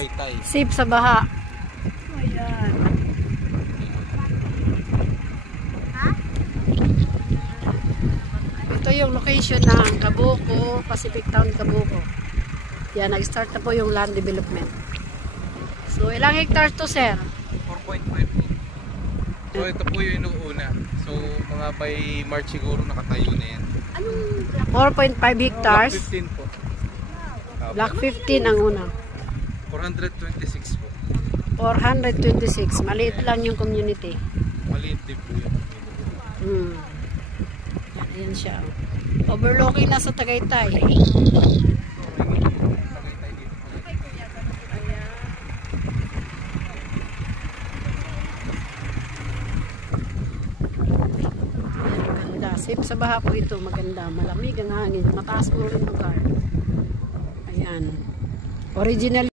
Tagaytay. Safe sa baha. Ayan. Ito yung location ng Cabuco, Pacific Town Cabuco. Yan, nag-start na po yung land development. So, ilang hectares to, sir? 4.5 po. So, ito po yung inuuna. So, mga by March siguro nakatayo na yan. 4.5 hectares. Block 15 po. Block 15 ang una. 426 po. 426. Maliit lang yung community. Maliit din po yun. Ayan siya. Overlooking na sa Tagaytay. Maganda. Safe sa baha po ito. Maganda. Malamig ang hangin. Mataas po rin lugar. Ayan. Original